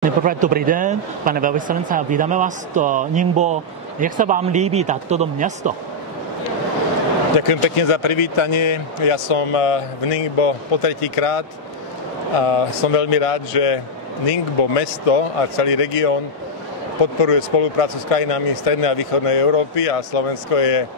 Nejprve dobrý den, pane velvyslanče, vítáme vás do Ningbo. Jak sa vám líbí toto město? Ďakujem pekne za privítanie. Ja som v Ningbo po tretíkrát a som veľmi rád, že Ningbo mesto a celý región podporuje spoluprácu s krajinami strednej a východnej Európy a Slovensko je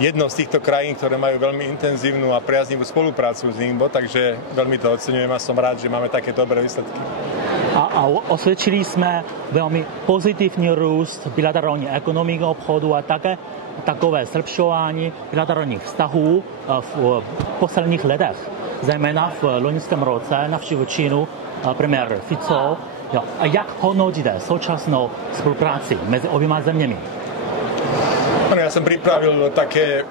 jednou z týchto krajín, ktoré majú veľmi intenzívnu a priaznivú spoluprácu s Ningbo, takže veľmi to oceňujem a som rád, že máme také dobré výsledky. A osvědčili jsme velmi pozitivní růst bilaterální ekonomiky obchodu a také takové zlepšování bilaterálních vztahů v posledních letech. Zejména v loňském roce navštívil Čínu premiér Fico. A jak hodnotíte současnou spolupráci mezi oběma zeměmi? Ja som pripravil také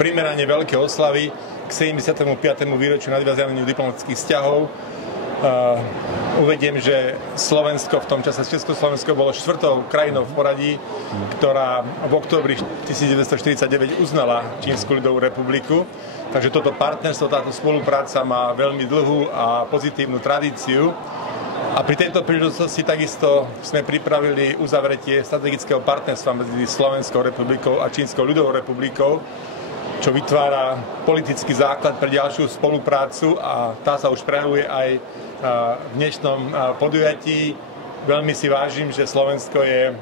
primerane veľké oslavy k 75. výročiu nadviazania diplomatických vzťahov. Uvediem, že Slovensko v tom čase, Československo bolo 4. krajinou v poradí, ktorá v októbri 1949 uznala Čínsku ľudovú republiku. Takže toto partnerstvo, táto spolupráca má veľmi dlhú a pozitívnu tradíciu. A pri tejto príležitosti takisto sme pripravili uzavretie strategického partnerstva medzi Slovenskou republikou a Čínskou ľudovou republikou, čo vytvára politický základ pre ďalšiu spoluprácu a tá sa už prejavuje aj v dnešnom podujatí. Veľmi si vážim, že Slovensko je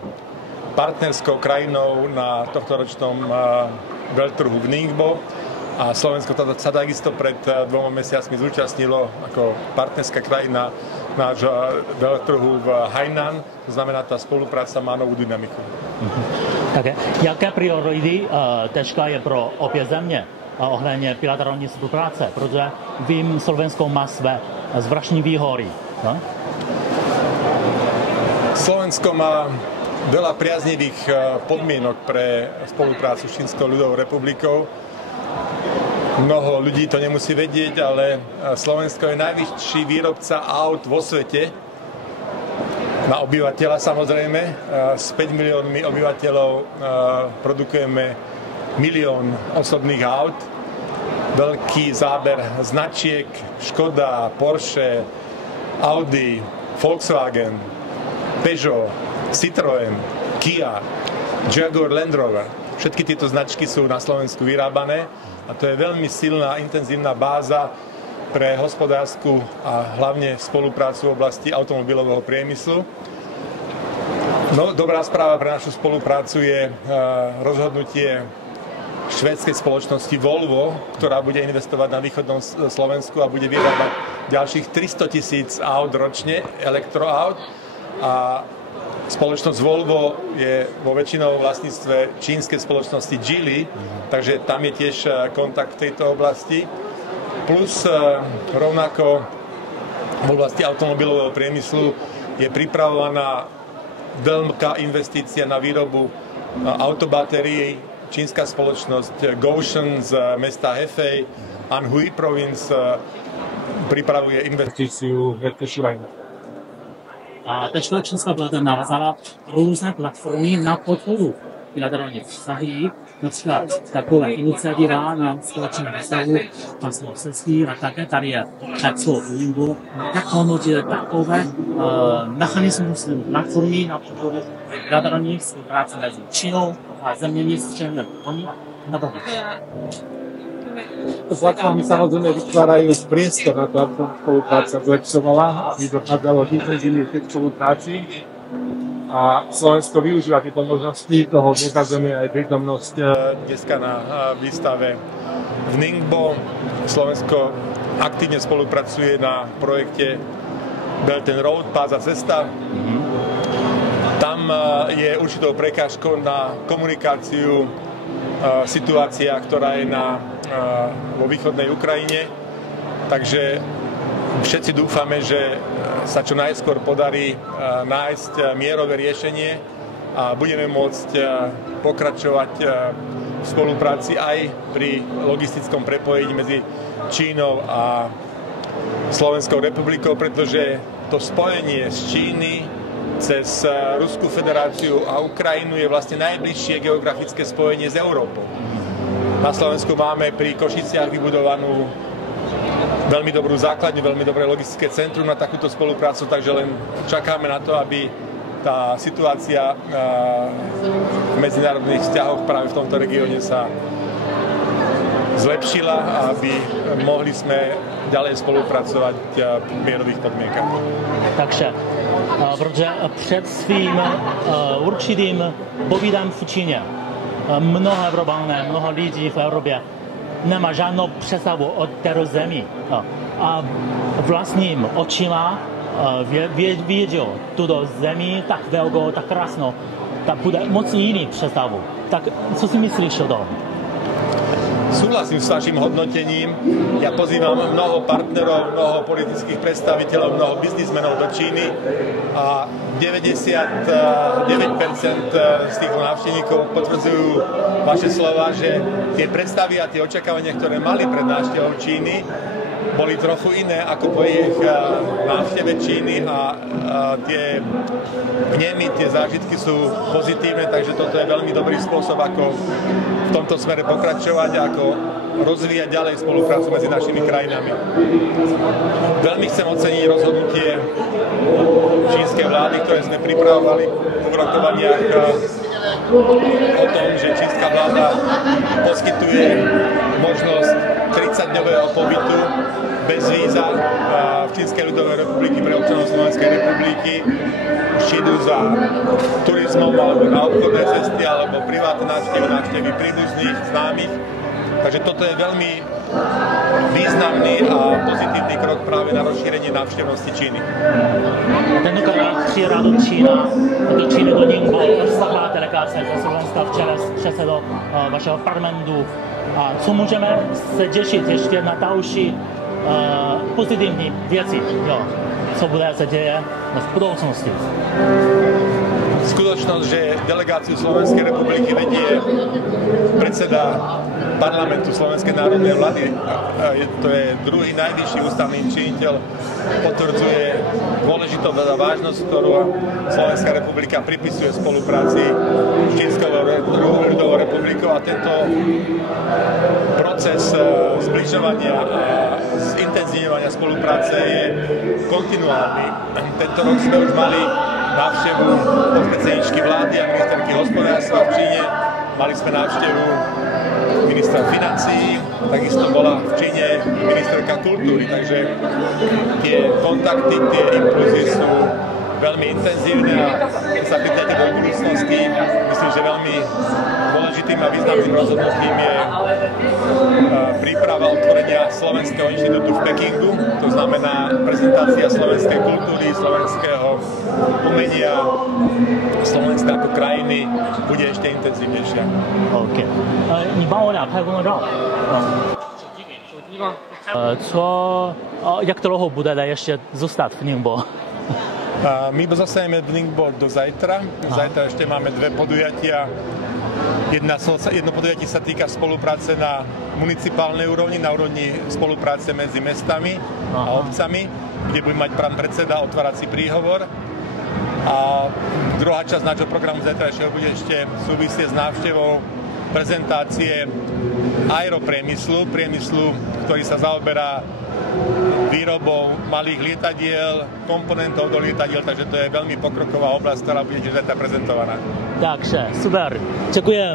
partnerskou krajinou na tohtoročnom veľtrhu v Ningbo a Slovensko sa takisto pred 2 mesiacmi zúčastnilo ako partnerská krajina nášho veľtrhu v Hainan. To znamená, tá spolupráca má novú dynamiku. Tak jaké priority teďka je pro obě země ohledně bilaterální spolupráce? Protože vím, Slovensko má své zvláštní výhody. No? Slovensko má veľa priaznivých podmienok pre spoluprácu s Čínskou ľudovou republikou. Mnoho ľudí to nemusí vedieť, ale Slovensko je najvyšší výrobca aut vo svete. Na obyvateľa samozrejme. S 5 miliónmi obyvateľov produkujeme 1 milión osobných aut. Veľký záber značiek Škoda, Porsche, Audi, Volkswagen, Peugeot, Citroën, Kia, Jaguar, Land Rover. Všetky tieto značky sú na Slovensku vyrábané a to je veľmi silná, intenzívna báza pre hospodársku a hlavne spoluprácu v oblasti automobilového priemyslu. No, dobrá správa pre našu spoluprácu je rozhodnutie švédskej spoločnosti Volvo, ktorá bude investovať na východnom Slovensku a bude vyrábať ďalších 300 000 aut ročne, elektroaut. A spoločnosť Volvo je vo väčšinou vlastníctve čínskej spoločnosti Geely, takže tam je tiež kontakt v tejto oblasti. Plus rovnako v oblasti automobilového priemyslu je pripravovaná veľká investícia na výrobu autobatérií. Čínska spoločnosť Gotion z mesta Hefei, Anhui Province pripravuje investíciu v Tešurajne. A teďka čínská vláda navázala různé platformy na podporu bilaterálních vztahy, například takové iniciativa na společných vztahu transmoselský a také tady je Expo Ningbo. Jak hodnotíte takové mechanismus platformy na podporu bilaterálních spolupráce mezi Čínou a zeměmi střední nebo Platformy samozrejme vytvárajú priestor na to, aby spolupráca zlepšovala, aby dochádzalo k intenzívnej spolupráci a Slovensko využíva tieto možnosti, toho dokazujeme aj prítomnosť dneska na výstave v Ningbo. Slovensko aktívne spolupracuje na projekte Belt and Road, Páza cesta. Tam je určitou prekážkou na komunikáciu situácia, ktorá je vo východnej Ukrajine. Takže všetci dúfame, že sa čo najskôr podarí nájsť mierové riešenie a budeme môcť pokračovať v spolupráci aj pri logistickom prepojení medzi Čínou a Slovenskou republikou, pretože to spojenie z Číny cez Ruskú federáciu a Ukrajinu je vlastne najbližšie geografické spojenie s Európou. Na Slovensku máme pri Košiciach vybudovanú veľmi dobrú základňu, veľmi dobré logistické centrum na takúto spoluprácu, takže len čakáme na to, aby tá situácia v medzinárodných vzťahoch práve v tomto regióne sa zlepšila a aby mohli sme ďalej spolupracovať v mierových podmienkach. Takže, protože před svým určitým pobytem v Číně mnoho Evropané, mnoho lidí v Evropě nemá žádnou představu o této zemi. A vlastním očima viděl tuto zemi tak velkou, tak krásnou, tak bude moc jiný představu. Tak co si myslíš o tom? Súhlasím s vašim hodnotením. Ja pozývam mnoho partnerov, mnoho politických predstaviteľov, mnoho biznismenov do Číny a 99% z tých návštevníkov potvrdzujú vaše slova, že tie predstavy a tie očakávania, ktoré mali pred návštevou Číny, boli trochu iné ako po ich návšteve Číny a tie vnemy, tie zážitky sú pozitívne, takže toto je veľmi dobrý spôsob, ako v tomto smere pokračovať, ako rozvíjať ďalej spoluprácu medzi našimi krajinami. Veľmi chcem oceniť rozhodnutie čínskej vlády, ktoré sme pripravovali v rokovaniach o tom, že čínska vláda poskytuje možnosť 30-dňového pobytu bez víza v Čínskej ľudovej republiky pre občanov Slovenskej republiky, či idú za turizmom alebo na obchodné cesty alebo privátne návštevy príbuzných, známych. Takže toto je veľmi významný a pozitívny krok práve na rozšírenie návštevnosti Číny. Tentokrát přijela do Číny do Ningbo stálá delegace ze Slovenska včera s předsedou vašeho parlamentu. A co můžeme se těšit ještě na další pozitivní věci, co bude se děje v budoucnosti? Skutočnosť, že delegáciu Slovenskej republiky vedie predseda parlamentu Slovenskej národnej vlády, to je druhý najvyšší ústavný činiteľ, potvrdzuje dôležitosť a vážnosť, ktorú Slovenská republika pripisuje spolupráci s Čínskou ľudovou republikou, a tento proces zbližovania a zintenzívňovania spolupráce je kontinuálny. Tento rok sme už mali návštevu podpredsedničky vlády a ministerky hospodárstva v Číne. Mali sme návštevu ministra financií, takisto bola v Číne ministerka kultúry, takže tie kontakty, tie impulzy sú veľmi intenzívne a keď sa pýtate do budúcnosti, myslím, že veľmi dôležitým a významným rozhodnutím je príprava otvorenia Slovenského inštitútu v Pekingu, to znamená prezentácia slovenskej kultúry, slovenského umenia, Slovenska ako krajiny bude ešte intenzívnejšia. OK. 你帮我俩拍公照。Jak dlouho budete ještě zůstat v Ningbo? My zostaneme v Ningbo do zajtra. Zajtra ešte máme dve podujatia. Jedno podujatie sa týka spolupráce na municipálnej úrovni, na úrovni spolupráce medzi mestami a obcami, kde bude mať pán predseda otvárací príhovor. A druhá časť nášho programu zajtrajšieho bude ešte súvisieť s návštevou prezentácie aeropriemyslu, ktorý sa zaoberá výrobou malých lietadiel, komponentov do lietadiel, takže to je veľmi pokroková oblasť, ktorá bude zajtra prezentovaná. Takže, super, ďakujem.